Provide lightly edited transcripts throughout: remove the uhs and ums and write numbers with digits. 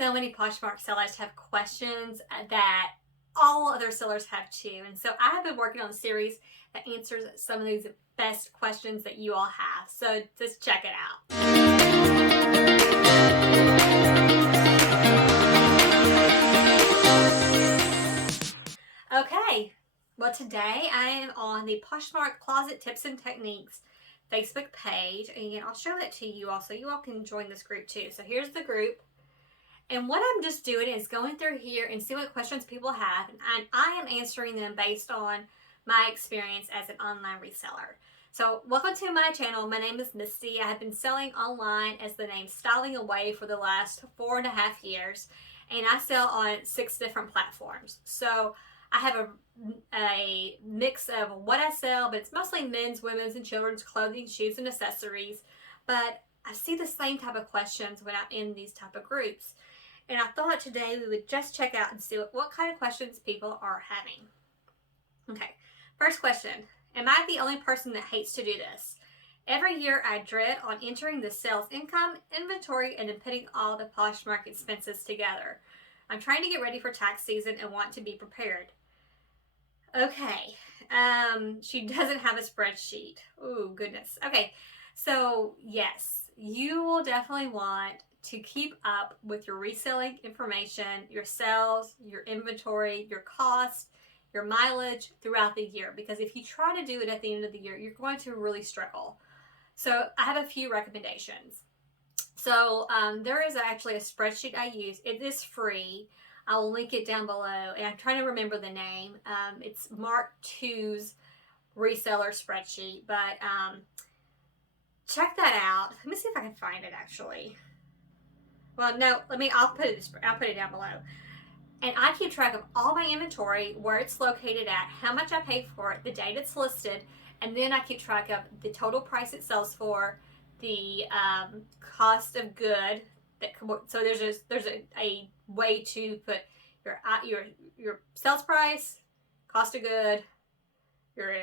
so many Poshmark sellers have questions that all other sellers have too. And so I have been working on a series that answers some of these best questions that you all have. So just check it out. Okay, well today I am on the Poshmark Closet Tips and Techniques Facebook page, and I'll show that to you all so you all can join this group too. So here's the group. And what I'm just doing is going through here and see what questions people have, and I am answering them based on my experience as an online reseller. So welcome to my channel. My name is Misty. I have been selling online as the name StylingAway for the last 4.5 years, and I sell on 6 different platforms. So I have a mix of what I sell, but it's mostly men's, women's, and children's clothing, shoes, and accessories. But I see the same type of questions when I'm in these type of groups. And I thought today we would just check out and see what kind of questions people are having. Okay, first question. Am I the only person that hates to do this? Every year I dread on entering the sales income, inventory, and then putting all the Poshmark expenses together. I'm trying to get ready for tax season and want to be prepared. Okay, she doesn't have a spreadsheet. Oh, goodness. Okay, so yes, you will definitely want to keep up with your reselling information, your sales, your inventory, your cost, your mileage throughout the year. Because if you try to do it at the end of the year, you're going to really struggle. So I have a few recommendations. So there is actually a spreadsheet I use. It is free. I will link it down below, and I'm trying to remember the name. It's Mark II's reseller spreadsheet, but check that out. Let me see if I can find it actually. Well, no, I'll put it down below. And I keep track of all my inventory, where it's located at, how much I paid for it, the date it's listed, and then I keep track of the total price it sells for, the cost of good. So there's a way to put your sales price, cost of good, your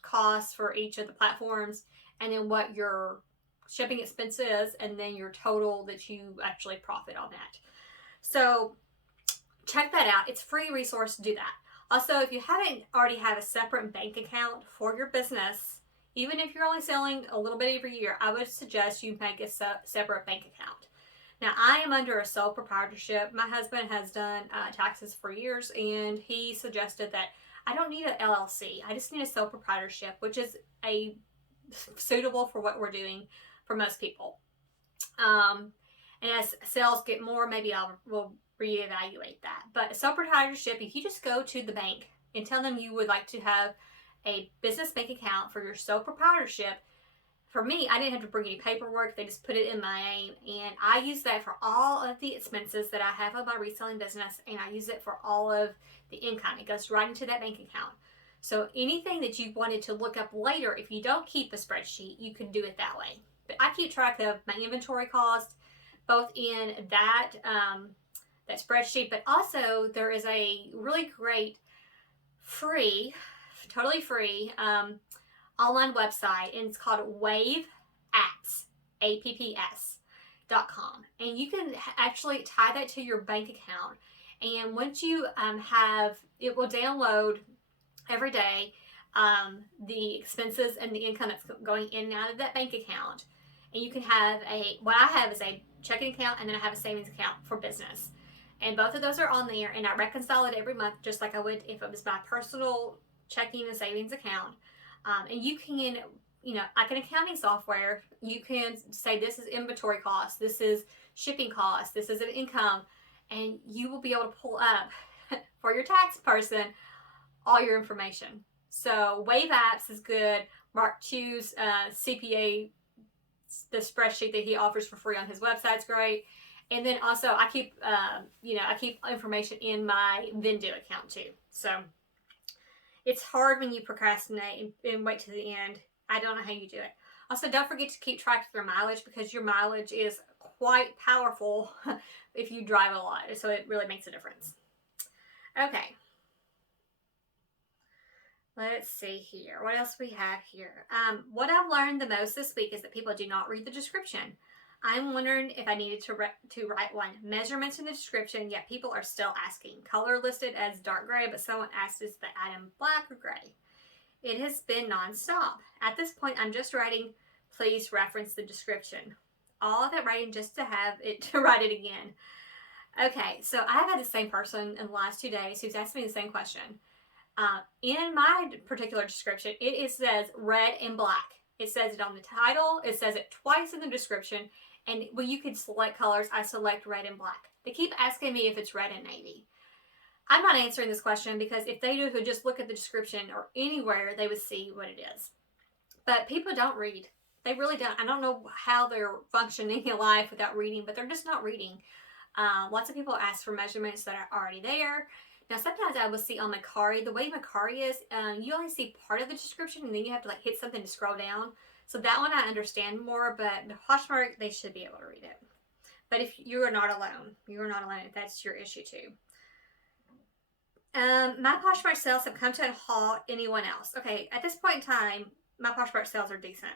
costs for each of the platforms, and then what your shipping expense is, and then your total that you actually profit on that. So check that out. It's a free resource to do that. Also, if you haven't already have a separate bank account for your business, even if you're only selling a little bit every year, I would suggest you make a separate bank account. Now, I am under a sole proprietorship. My husband has done taxes for years, and he suggested that I don't need an LLC. I just need a sole proprietorship, which is suitable for what we're doing for most people. And as sales get more, maybe we'll reevaluate that. But a sole proprietorship, if you just go to the bank and tell them you would like to have a business bank account for your sole proprietorship. For me, I didn't have to bring any paperwork. They just put it in my name, and I use that for all of the expenses that I have of my reselling business, and I use it for all of the income. It goes right into that bank account. So anything that you wanted to look up later, if you don't keep a spreadsheet, you can do it that way. But I keep track of my inventory cost, both in that spreadsheet, but also there is a really great free, totally free online website, and it's called WaveApps.com, and you can actually tie that to your bank account, and once you it will download every day the expenses and the income that's going in and out of that bank account. And you can have what I have is a checking account, and then I have a savings account for business, and both of those are on there, and I reconcile it every month just like I would if it was my personal checking and savings account. And you can, like an accounting software, you can say this is inventory cost, this is shipping cost, this is an income, and you will be able to pull up for your tax person all your information. So Wave Apps is good. Mark II's CPA, the spreadsheet that he offers for free on his website is great. And then also I keep information in my Venmo account too. So it's hard when you procrastinate and wait to the end. I don't know how you do it. Also, don't forget to keep track of your mileage, because your mileage is quite powerful if you drive a lot. So it really makes a difference. Okay. Let's see here. What else we have here? What I've learned the most this week is that people do not read the description. I'm wondering if I needed to write one. Measurements in the description, yet people are still asking. Color listed as dark gray, but someone asked is the item black or gray? It has been nonstop. At this point, I'm just writing, please reference the description. All of that writing just to have it to write it again. Okay, so I have had the same person in the last 2 days who's asked me the same question. In my particular description, it says red and black. It says it on the title. It says it twice in the description. And when you can select colors, I select red and black. They keep asking me if it's red and navy. I'm not answering this question because if they would just look at the description or anywhere, they would see what it is. But people don't read. They really don't. I don't know how they're functioning in life without reading, but they're just not reading. Lots of people ask for measurements that are already there. Now, sometimes I will see on Mercari, the way Mercari is, you only see part of the description and then you have to like hit something to scroll down. So that one I understand more, but the Poshmark, they should be able to read it. But if you are not alone, you are not alone if that's your issue too. My Poshmark sales have come to a halt. Anyone else? Okay, at this point in time, my Poshmark sales are decent.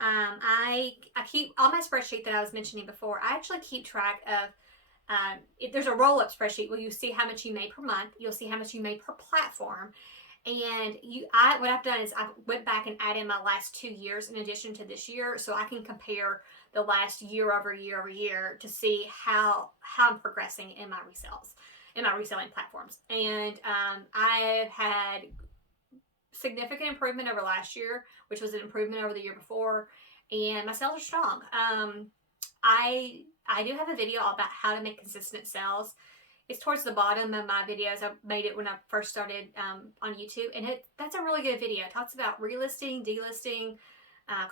I keep on my spreadsheet that I was mentioning before. I actually keep track of. There's a roll-up spreadsheet where you see how much you made per month. You'll see how much you made per platform. And what I've done is I went back and added my last 2 years in addition to this year, so I can compare the last year over year to see how I'm progressing in my resales, in my reselling platforms. And I've had significant improvement over last year, which was an improvement over the year before, and my sales are strong. I do have a video about how to make consistent sales. It's towards the bottom of my videos. I made it when I first started on YouTube, and that's a really good video. It talks about relisting, delisting,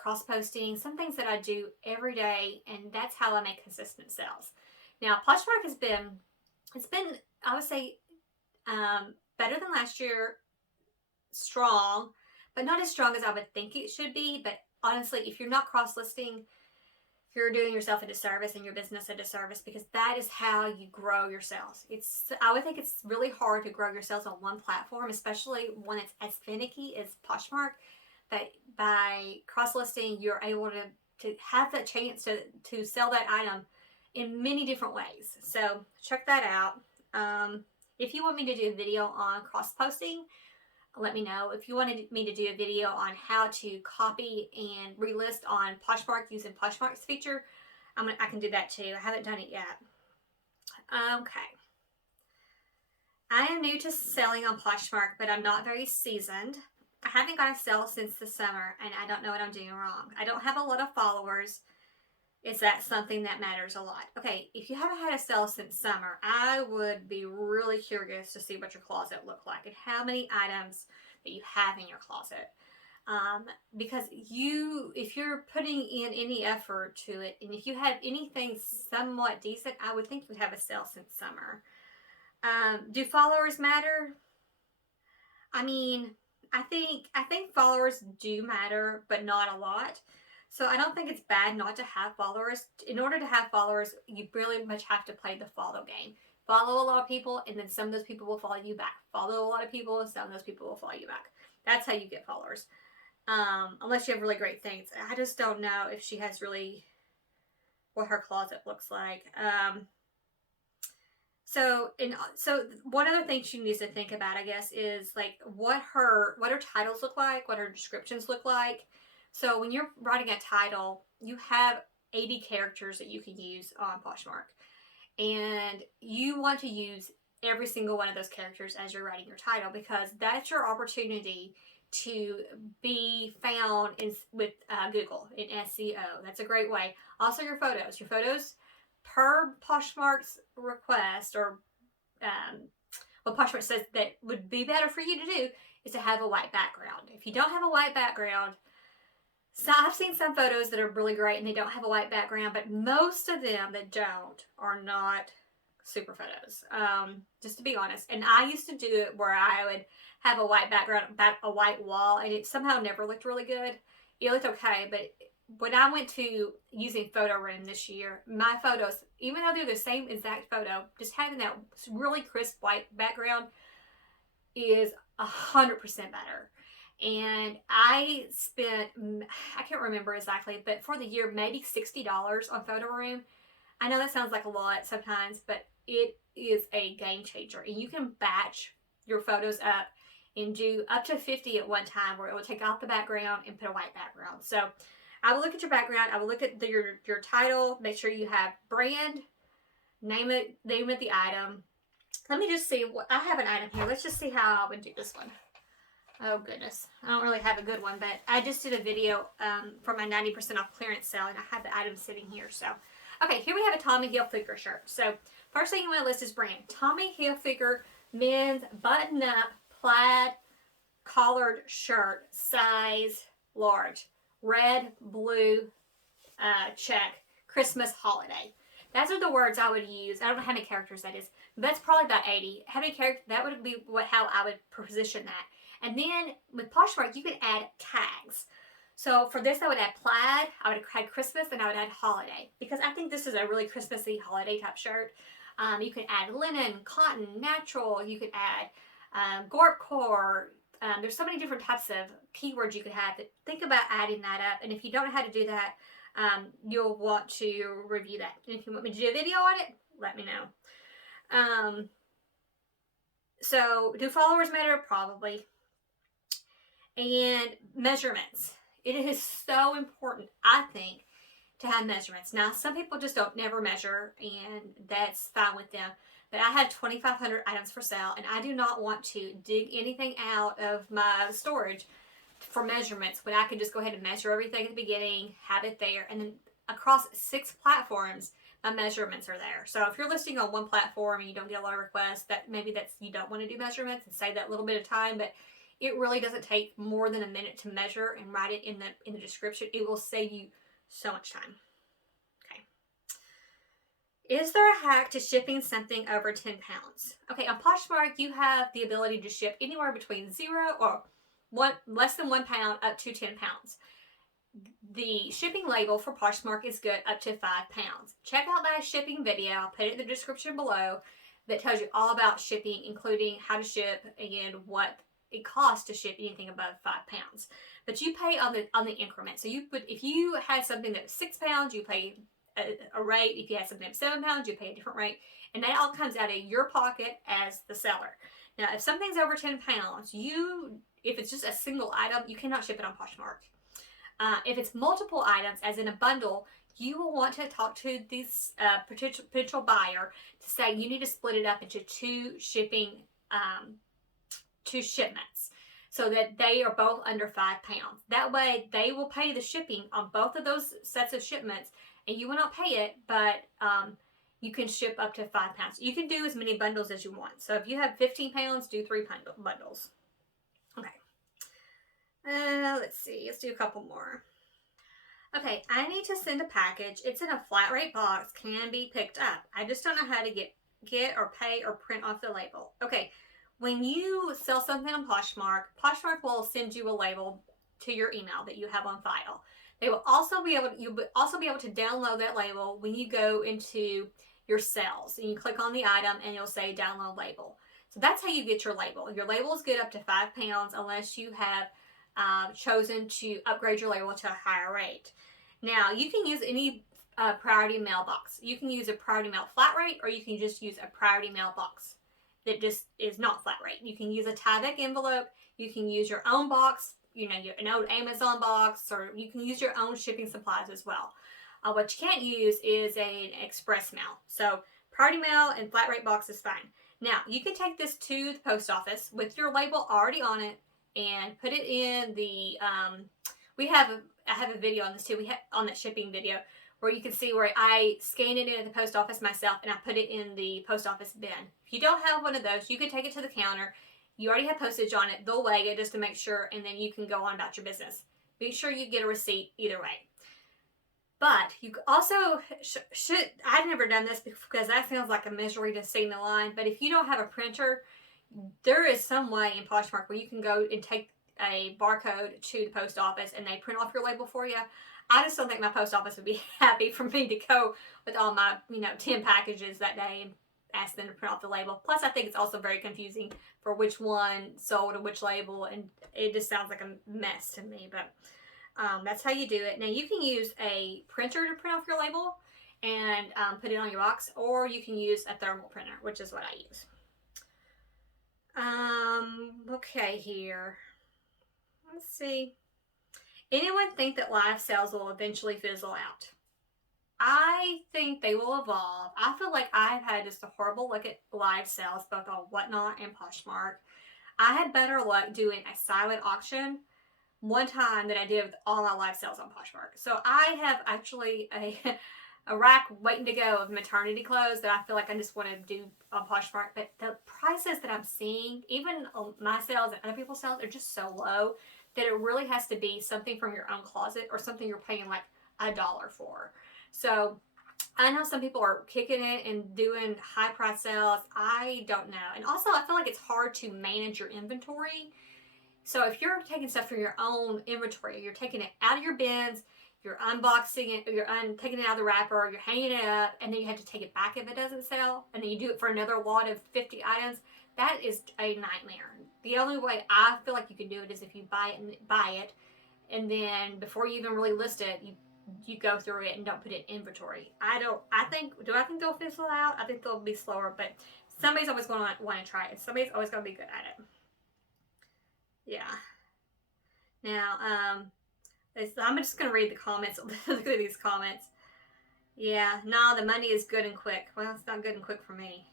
cross-posting, some things that I do every day, and that's how I make consistent sales. Now, Poshmark it's been, I would say, better than last year, strong, but not as strong as I would think it should be. But honestly, if you're not cross-listing, you're doing yourself a disservice and your business a disservice, because that is how you grow your sales. I would think it's really hard to grow your sales on one platform, especially one that's as finicky as Poshmark. But by cross-listing, you're able to have the chance to sell that item in many different ways. So check that out. If you want me to do a video on cross-posting, let me know. If you wanted me to do a video on how to copy and relist on Poshmark using Poshmark's feature, I can do that too. I haven't done it yet. Okay. I am new to selling on Poshmark, but I'm not very seasoned. I haven't got a sale since the summer, and I don't know what I'm doing wrong. I don't have a lot of followers. Is that something that matters a lot? Okay, if you haven't had a sale since summer, I would be really curious to see what your closet looked like and how many items that you have in your closet. Because if you're putting in any effort to it, and if you have anything somewhat decent, I would think you'd have a sale since summer. Do followers matter? I mean, I think followers do matter, but not a lot. So I don't think it's bad not to have followers. In order to have followers, you really much have to play the follow game. Follow a lot of people, and then some of those people will follow you back. Follow a lot of people, and some of those people will follow you back. That's how you get followers. Unless you have really great things. I just don't know if she has really what her closet looks like. So one other thing she needs to think about, I guess, is like what her titles look like, what her descriptions look like. So when you're writing a title, you have 80 characters that you can use on Poshmark. And you want to use every single one of those characters as you're writing your title, because that's your opportunity to be found with Google in SEO. That's a great way. Also your photos. Your photos, per Poshmark's request, or what Poshmark says that would be better for you to do, is to have a white background. If you don't have a white background, so I've seen some photos that are really great and they don't have a white background, but most of them that don't are not super photos, just to be honest. And I used to do it where I would have a white background, a white wall, and it somehow never looked really good. It looked okay, but when I went to using Photo Room this year, my photos, even though they're the same exact photo, just having that really crisp white background is 100% better. And I spent, I can't remember exactly, but for the year, maybe $60 on photo room. I know that sounds like a lot sometimes, but it is a game changer. And you can batch your photos up and do up to 50 at one time, where it will take off the background and put a white background. So I will look at your background. I will look at your title. Make sure you have brand, name of the item. Let me just see what I have an item here. Let's just see how I would do this one. Oh goodness, I don't really have a good one, but I just did a video for my 90% off clearance sale, and I have the item sitting here. So, okay, here we have a Tommy Hilfiger shirt. So, first thing you want to list is brand. Tommy Hilfiger men's button-up plaid collared shirt, size large, red, blue, check, Christmas holiday. Those are the words I would use. I don't know how many characters that is, but that's probably about 80. How many characters? That would be how I would position that. And then with Poshmark, you can add tags. So for this, I would add plaid, I would add Christmas, and I would add holiday, because I think this is a really Christmassy holiday type shirt. You can add linen, cotton, natural. You could add gorp core. There's so many different types of keywords you could have. Think about adding that up. And if you don't know how to do that, you'll want to review that. And if you want me to do a video on it, let me know. So do followers matter? Probably. And measurements. It is so important, I think, to have measurements. Now, some people just don't never measure, and that's fine with them. But I have 2,500 items for sale, and I do not want to dig anything out of my storage for measurements when I can just go ahead and measure everything at the beginning, have it there, and then across 6 platforms, my measurements are there. So if you're listing on one platform and you don't get a lot of requests, that maybe you don't want to do measurements and save that little bit of time, but it really doesn't take more than a minute to measure and write it in the description. It will save you so much time. Okay. Is there a hack to shipping something over 10 pounds? Okay, on Poshmark, you have the ability to ship anywhere between 0 or less than 1 pound up to 10 pounds. The shipping label for Poshmark is good up to 5 pounds. Check out my shipping video. I'll put it in the description below, that tells you all about shipping, including how to ship and what it costs to ship anything above 5 pounds. But you pay on the increment. So if you had something that was 6 pounds, you pay a rate. If you had something that's 7 pounds, you pay a different rate. And that all comes out of your pocket as the seller. Now, if something's over 10 pounds, if it's just a single item, you cannot ship it on Poshmark. If it's multiple items, as in a bundle, you will want to talk to this potential buyer to say you need to split it up into 2 shipments, so that they are both under 5 pounds. That way, they will pay the shipping on both of those sets of shipments, and you will not pay it, but you can ship up to 5 pounds. You can do as many bundles as you want. So if you have 15 pounds, do 3 bundles. Okay. Let's see. Let's do a couple more. Okay, I need to send a package. It's in a flat rate box, can be picked up. I just don't know how to get or pay or print off the label. Okay, when you sell something on Poshmark, Poshmark will send you a label to your email that you have on file. You'll also be able to download that label when you go into your sales, and you click on the item and you'll say download label. So that's how you get your label. Your label is good up to 5 pounds unless you have chosen to upgrade your label to a higher rate. Now, you can use any priority mail box. You can use a priority mail flat rate, or you can just use a priority mail box that just is not flat rate. You can use a Tyvek envelope. You can use your own box, an old Amazon box, or you can use your own shipping supplies as well. What you can't use is an express mail. So priority mail and flat rate box is fine. Now, you can take this to the post office with your label already on it and put it in the, I have a video on this too. We have on that shipping video where you can see where I scan it in at the post office myself and I put it in the post office bin. If you don't have one of those, you can take it to the counter. You already have postage on it. They'll weigh it just to make sure, and then you can go on about your business. Be sure you get a receipt either way. But you also should, I've never done this because that sounds like a misery to see in the line, but if you don't have a printer, there is some way in Poshmark where you can go and take a barcode to the post office and they print off your label for you. I just don't think my post office would be happy for me to go with all my, 10 packages that day and ask them to print off the label. Plus, I think it's also very confusing for which one sold and which label, and it just sounds like a mess to me. But that's how you do it. Now, you can use a printer to print off your label and put it on your box, or you can use a thermal printer, which is what I use. Okay, here. Let's see. Anyone think that live sales will eventually fizzle out? I think they will evolve. I feel like I've had just a horrible look at live sales, both on Whatnot and Poshmark. I had better luck doing a silent auction one time than I did with all my live sales on Poshmark. So I have actually a rack waiting to go of maternity clothes that I feel like I just want to do on Poshmark. But the prices that I'm seeing, even on my sales and other people's sales, are just so low that it really has to be something from your own closet or something you're paying like $1 for. So I know some people are kicking it and doing high price sales. I don't know. And also I feel like it's hard to manage your inventory. So if you're taking stuff from your own inventory, you're taking it out of your bins, you're unboxing it, you're taking it out of the wrapper, you're hanging it up, and then you have to take it back if it doesn't sell, and then you do it for another lot of 50 items, that is a nightmare. The only way I feel like you can do it is if you buy it, and then before you even really list it, you go through it and don't put it in inventory. Do I think they'll fizzle out? I think they'll be slower, but somebody's always going to want to try it. Somebody's always going to be good at it. Yeah. Now, I'm just going to read the comments. Look at these comments. Yeah, no, the money is good and quick. Well, it's not good and quick for me.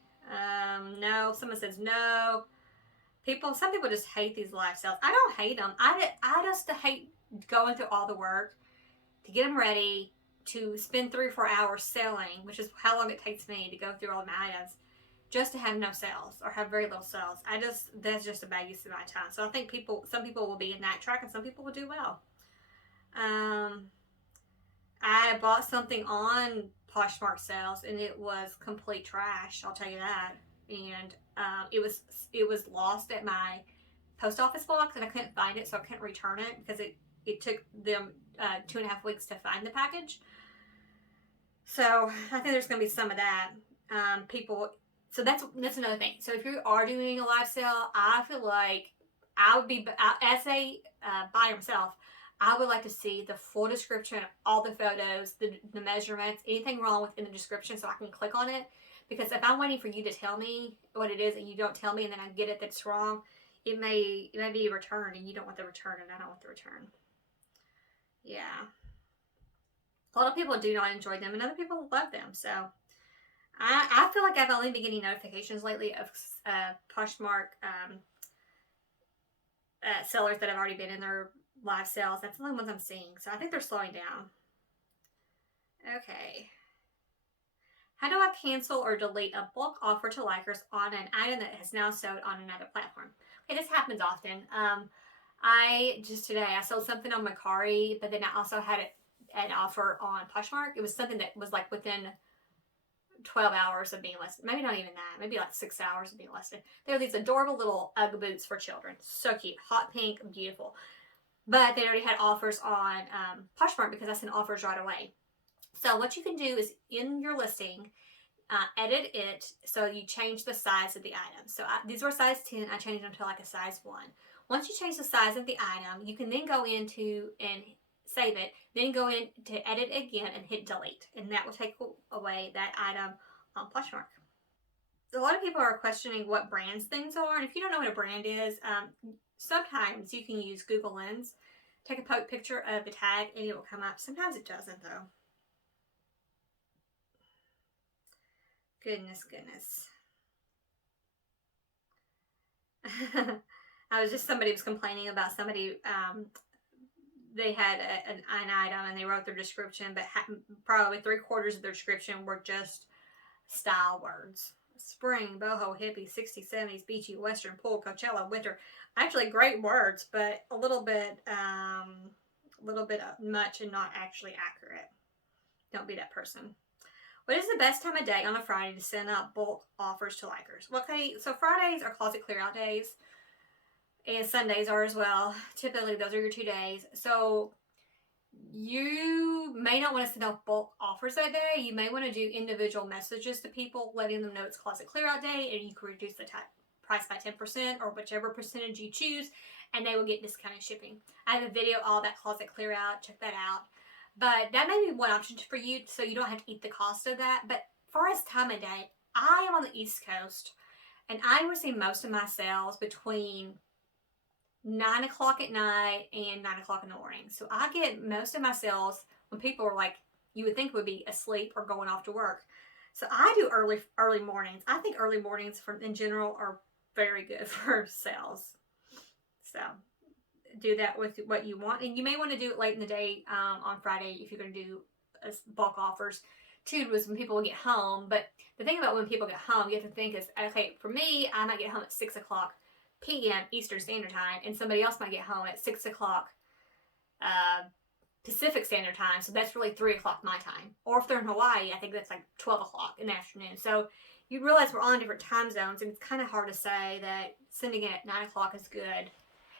No, someone says no. Some people just hate these live sales. I don't hate them. I just hate going through all the work to get them ready, to spend 3 or 4 hours selling, which is how long it takes me to go through all my items, just to have no sales or have very little sales. That's just a bad use of my time. So I think some people will be in that track and some people will do well. I bought something on Poshmark sales and it was complete trash. I'll tell you that. And it was lost at my post office box and I couldn't find it, so I couldn't return it because it took them 2.5 weeks to find the package. So I think there's going to be some of that. So that's another thing. So if you are doing a live sale, I feel like I would be, as a buyer myself, I would like to see the full description, all the photos, the measurements, anything wrong within the description so I can click on it. Because if I'm waiting for you to tell me what it is and you don't tell me and then I get it that's wrong, it may be returned and you don't want the return and I don't want the return. Yeah. A lot of people do not enjoy them and other people love them. So I feel like I've only been getting notifications lately of Poshmark sellers that have already been in their live sales. That's the only ones I'm seeing. So I think they're slowing down. Okay. How do I cancel or delete a bulk offer to likers on an item that has now sold on another platform? Okay, this happens often. Today I sold something on Mercari, but then I also had an offer on Poshmark. It was something that was like within 12 hours of being listed. Maybe not even that. Maybe like 6 hours of being listed. They were these adorable little Ugg boots for children. So cute. Hot pink. Beautiful. But they already had offers on Poshmark because I sent offers right away. So what you can do is in your listing, edit it so you change the size of the item. So these were size 10. I changed them to like a size 1. Once you change the size of the item, you can then go into and save it, then go in to edit again and hit delete. And that will take away that item on Poshmark. A lot of people are questioning what brands things are. And if you don't know what a brand is, sometimes you can use Google Lens, take a picture of the tag and it will come up. Sometimes it doesn't though. Goodness. Somebody was complaining about somebody, they had an item and they wrote their description, but probably 3/4 of their description were just style words. Spring, boho, hippie, 60s, 70s, beachy, western, pool, Coachella, winter. Actually great words, but a little bit much and not actually accurate. Don't be that person. What is the best time of day on a Friday to send out bulk offers to likers? Okay, so Fridays are closet clear out days. And Sundays are as well. Typically, those are your 2 days. So you may not want to send out bulk offers that day. You may want to do individual messages to people, letting them know it's closet clear out day, and you can reduce the price by 10% or whichever percentage you choose, and they will get discounted shipping. I have a video all about closet clear out. Check that out. But that may be one option for you, so you don't have to eat the cost of that. But far as time of day, I am on the East Coast, and I receive most of my sales between 9 o'clock at night and 9 o'clock in the morning. So I get most of my sales when people are like, you would think would be asleep or going off to work. So I do early mornings. I think early mornings in general are very good for sales. So do that with what you want. And you may want to do it late in the day on Friday if you're going to do bulk offers. Too, was when people will get home. But the thing about when people get home, you have to think is, okay, for me, I might get home at 6 o'clock p.m. Eastern Standard Time, and somebody else might get home at 6 o'clock Pacific Standard Time, so that's really 3 o'clock my time. Or if they're in Hawaii, I think that's like 12 o'clock in the afternoon. So you realize we're all in different time zones, and it's kind of hard to say that sending it at 9 o'clock is good.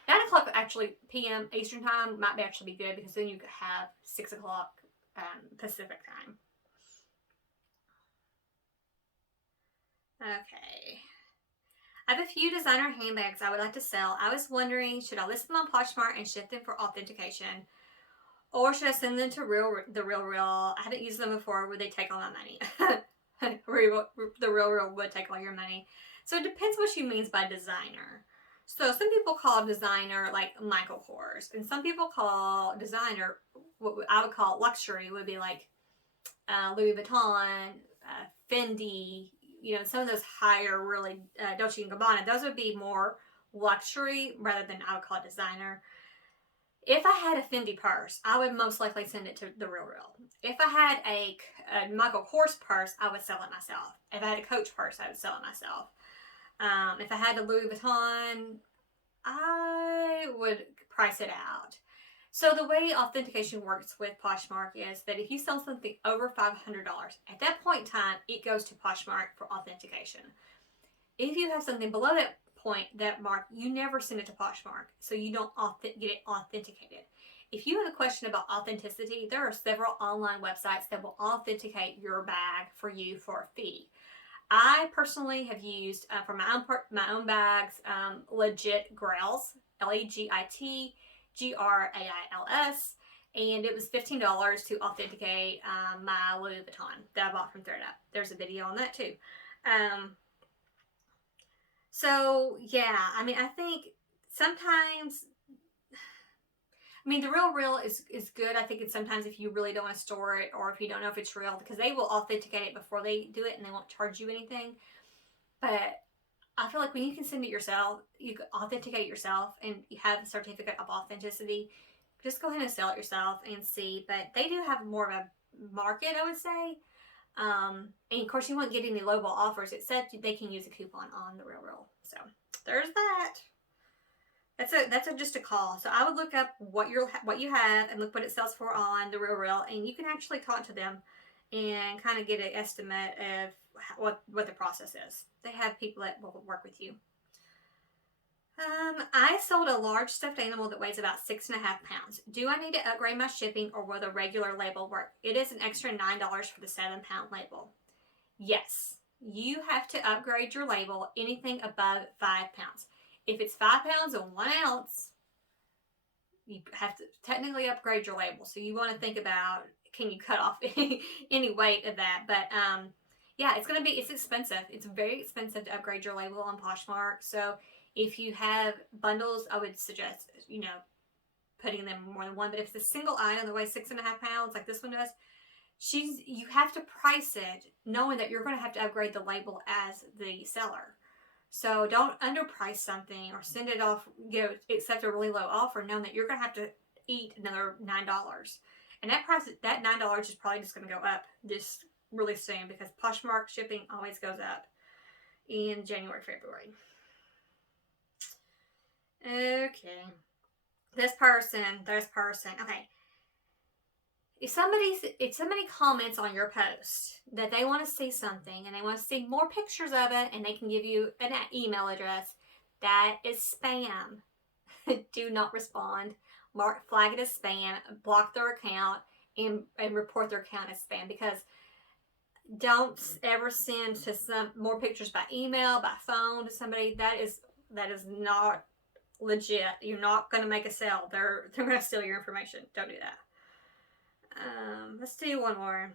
9 o'clock actually p.m. Eastern Time might actually be good, because then you could have 6 o'clock Pacific Time. Okay. I have a few designer handbags I would like to sell. I was wondering, should I list them on Poshmark and ship them for authentication? Or should I send them to The RealReal? I haven't used them before. Would they take all my money? The RealReal would take all your money. So it depends what she means by designer. So some people call designer like Michael Kors. And some people call designer, what I would call luxury, would be like Louis Vuitton, Fendi, you know, some of those higher, really, Dolce & Gabbana, those would be more luxury rather than I would call it designer. If I had a Fendi purse, I would most likely send it to The RealReal. If I had a Michael Kors purse, I would sell it myself. If I had a Coach purse, I would sell it myself. If I had a Louis Vuitton, I would price it out. So the way authentication works with Poshmark is that if you sell something over $500, at that point in time, it goes to Poshmark for authentication. If you have something below that point, that mark, you never send it to Poshmark, so you don't get it authenticated. If you have a question about authenticity, there are several online websites that will authenticate your bag for you for a fee. I personally have used, for my own bags, Legit Grails, Legit Grails, and it was $15 to authenticate my Louis Vuitton that I bought from ThredUp. There's a video on that too. So yeah, I mean, I think sometimes, I mean, The RealReal is good. I think it's sometimes if you really don't want to store it, or if you don't know if it's real, because they will authenticate it before they do it and they won't charge you anything. But I feel like when you can send it yourself, you can authenticate yourself, and you have a certificate of authenticity, just go ahead and sell it yourself and see. But they do have more of a market, I would say. And of course, you won't get any lowball offers. It said they can use a coupon on The RealReal. So there's that. That's just a call. So I would look up what you have and look what it sells for on The RealReal, and you can actually talk to them and kind of get an estimate of what the process is. They have people that will work with you. I sold a large stuffed animal that weighs about 6.5 pounds. Do I need to upgrade my shipping, or will the regular label work? It is an extra $9 for the 7-pound label. Yes, you have to upgrade your label anything above 5 pounds. If it's 5 pounds and 1 ounce, you have to technically upgrade your label. So you want to think about, can you cut off any weight of that? But yeah, it's expensive. It's very expensive to upgrade your label on Poshmark. So if you have bundles, I would suggest, you know, putting them more than one. But if it's a single item that weighs 6.5 pounds, like this one does, you have to price it knowing that you're going to have to upgrade the label as the seller. So don't underprice something or send it off, you know, accept a really low offer knowing that you're going to have to eat another $9. And that $9 is probably just going to go up this really soon, because Poshmark shipping always goes up in January, February. Okay. This person. Okay. If somebody comments on your post that they want to see something and they want to see more pictures of it, and they can give you an email address, that is spam. Do not respond flag it as spam, block their account, and report their account as spam, because don't ever send to some more pictures by email, by phone to somebody. That is not legit. You're not going to make a sale. They're going to steal your information. Don't do that. Let's do one more.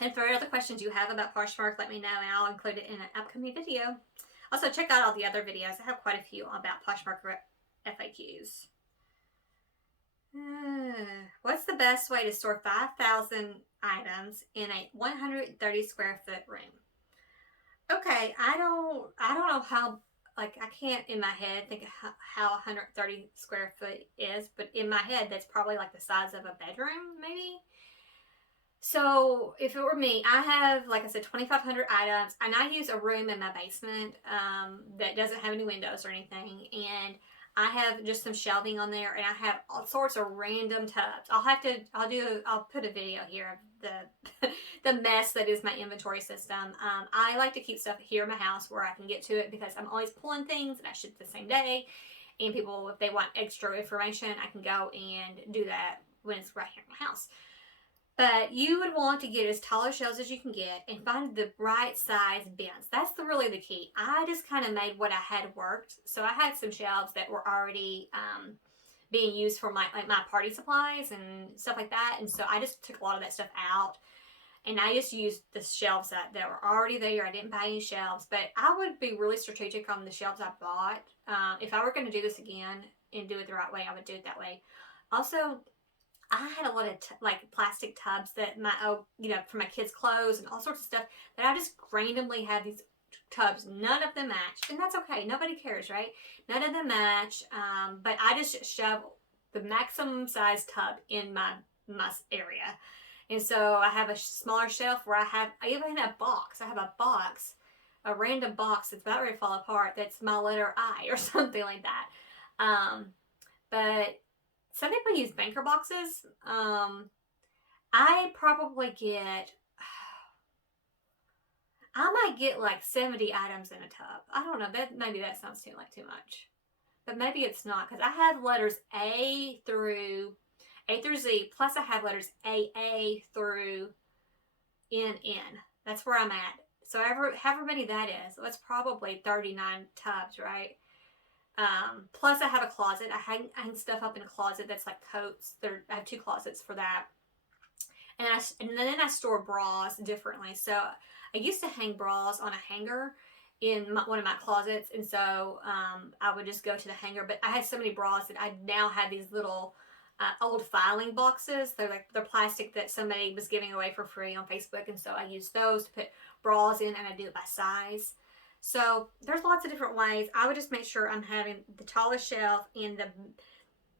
And for other questions you have about Poshmark, let me know, and I'll include it in an upcoming video. Also, check out all the other videos. I have quite a few about Poshmark FAQs. What's the best way to store 5,000 items in a 130 square foot room? Okay, I don't know how, like, I can't in my head think of how 130 square foot is, but in my head that's probably like the size of a bedroom, maybe. So if it were me, I have, like I said, 2,500 items, and I use a room in my basement that doesn't have any windows or anything, and I have just some shelving on there, and I have all sorts of random tubs. I'll put a video here of the mess that is my inventory system. I like to keep stuff here in my house where I can get to it, because I'm always pulling things and I ship the same day, and people, if they want extra information, I can go and do that when it's right here in my house. But you would want to get as tall as shelves as you can get and find the right size bins. That's really the key. I just kind of made what I had worked. So I had some shelves that were already being used for my party supplies and stuff like that. And so I just took a lot of that stuff out, and I just used the shelves that were already there. I didn't buy any shelves, but I would be really strategic on the shelves I bought. If I were going to do this again and do it the right way, I would do it that way. Also, I had a lot of like plastic tubs that for my kids' clothes and all sorts of stuff, that I just randomly had these tubs. None of them matched, and that's okay. Nobody cares, right? None of them match. But I just shove the maximum size tub in my area, and so I have a smaller shelf where I even have a box. I have a random box that's about ready to fall apart. That's my letter I or something like that. But some people use banker boxes. I might get like 70 items in a tub. I don't know. Maybe that sounds too much, but maybe it's not, because I have letters A through Z. Plus, I have letters AA through NN. That's where I'm at. So however many that is, so it's probably 39 tubs, right? Plus I have a closet. I hang stuff up in a closet that's like coats. I have 2 closets for that. And then I store bras differently. So I used to hang bras on a hanger in one of my closets. And so I would just go to the hanger. But I had so many bras that I now have these little old filing boxes. They're plastic that somebody was giving away for free on Facebook. And so I use those to put bras in, and I do it by size. So there's lots of different ways. I would just make sure I'm having the tallest shelf, and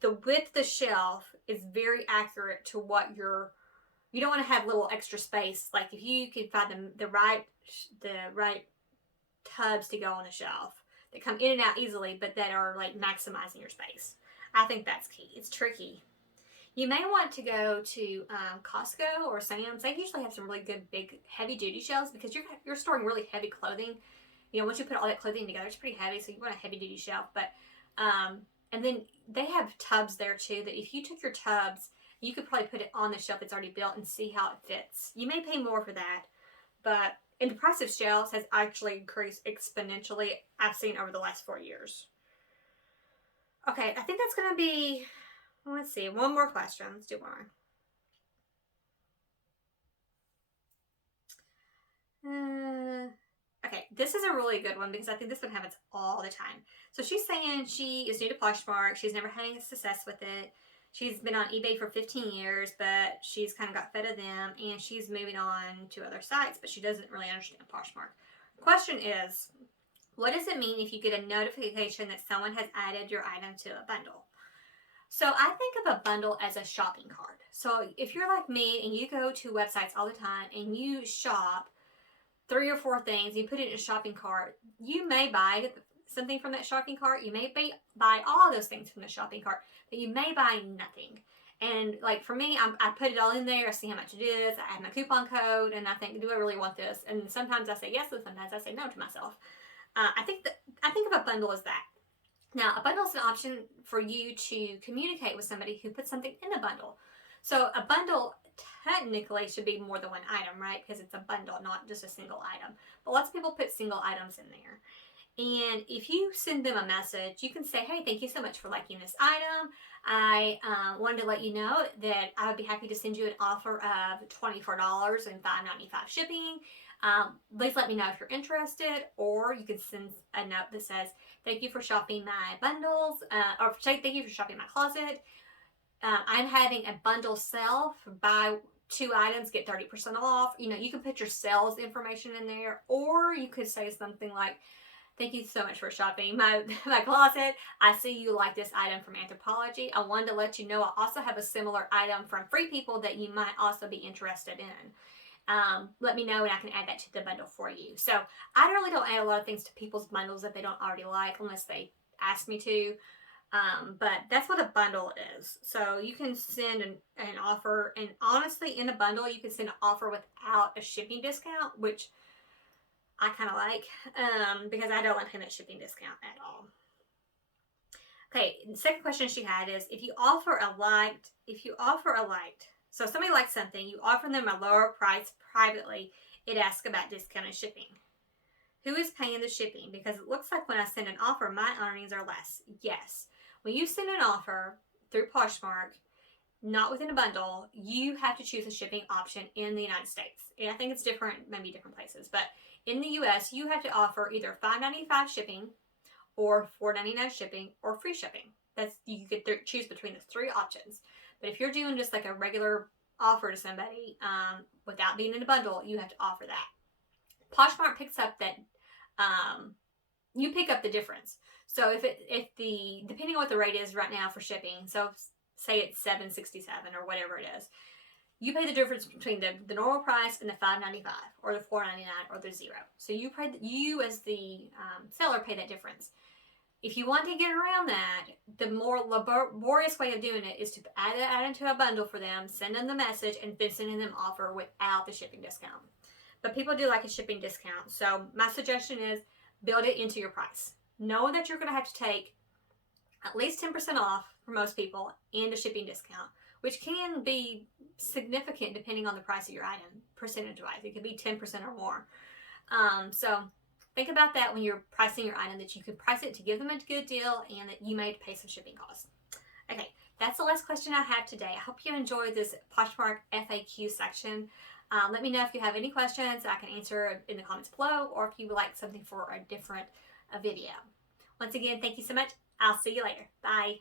the width of the shelf is very accurate to what you don't want to have little extra space. Like if you can find the right tubs to go on the shelf that come in and out easily, but that are like maximizing your space. I think that's key. It's tricky. You may want to go to Costco or Sam's. They usually have some really good big heavy duty shelves, because you're storing really heavy clothing. Once you put all that clothing together, it's pretty heavy, so you want a heavy duty shelf. But and then they have tubs there too, that if you took your tubs, you could probably put it on the shelf that's already built and see how it fits. You may pay more for that, and the price of shelves has actually increased exponentially, I've seen, over the last 4 years. Okay, I think that's going to be, let's see, one more question. Let's do more. Okay, this is a really good one, because I think this one happens all the time. So she's saying she is new to Poshmark. She's never had any success with it. She's been on eBay for 15 years, but she's kind of got fed of them, and she's moving on to other sites, but she doesn't really understand Poshmark. The question is, what does it mean if you get a notification that someone has added your item to a bundle? So I think of a bundle as a shopping cart. So if you're like me and you go to websites all the time and you shop 3 or 4 things, you put it in a shopping cart, you may buy something from that shopping cart. You may buy all those things from the shopping cart, but you may buy nothing. And like for me, I put it all in there. I see how much it is. I add my coupon code, and I think, do I really want this? And sometimes I say yes, and sometimes I say no to myself. I think of a bundle as that. Now, a bundle is an option for you to communicate with somebody who puts something in a bundle. So a bundle technically should be more than one item, right? Because it's a bundle, not just a single item. But lots of people put single items in there. And if you send them a message, you can say, hey, thank you so much for liking this item. I wanted to let you know that I would be happy to send you an offer of $24 and $5.95 shipping. Please let me know if you're interested, or you can send a note that says, thank you for shopping my bundles, or thank you for shopping my closet. I'm having a bundle sale for buy 2 items, get 30% off. You know, you can put your sales information in there, or you could say something like, thank you so much for shopping my closet. I see you like this item from Anthropologie. I wanted to let you know I also have a similar item from Free People that you might also be interested in. Let me know and I can add that to the bundle for you. So I really don't add a lot of things to people's bundles that they don't already like unless they ask me to. But that's what a bundle is. So you can send an offer, and honestly in a bundle you can send an offer without a shipping discount, which I kind of like, because I don't like paying that shipping discount at all. Okay, the second question she had is, if you offer a liked, so somebody likes something, you offer them a lower price privately, it asks about discounted shipping. Who is paying the shipping? Because it looks like when I send an offer, my earnings are less. Yes. When you send an offer through Poshmark, not within a bundle, you have to choose a shipping option in the United States. And I think it's different, maybe different places, but in the US, you have to offer either $5.95 shipping, or $4.99 shipping, or free shipping. That's, you could choose between the 3 options. But if you're doing just like a regular offer to somebody without being in a bundle, you have to offer that. Poshmark picks up that, you pick up the difference. So if depending on what the rate is right now for shipping, so say it's $7.67 or whatever it is, you pay the difference between the normal price and the $5.95 or the $4.99 or the 0. So you as the seller pay that difference. If you want to get around that, the more laborious way of doing it is to add it into a bundle for them, send them the message, and then sending them offer without the shipping discount. But people do like a shipping discount. So my suggestion is build it into your price. Know that you're going to have to take at least 10% off for most people and a shipping discount, which can be significant depending on the price of your item, percentage-wise. It could be 10% or more. So think about that when you're pricing your item, that you could price it to give them a good deal and that you may pay some shipping costs. Okay, that's the last question I have today. I hope you enjoyed this Poshmark FAQ section. Let me know if you have any questions I can answer in the comments below, or if you would like something for a different video. Once again, thank you so much. I'll see you later. Bye.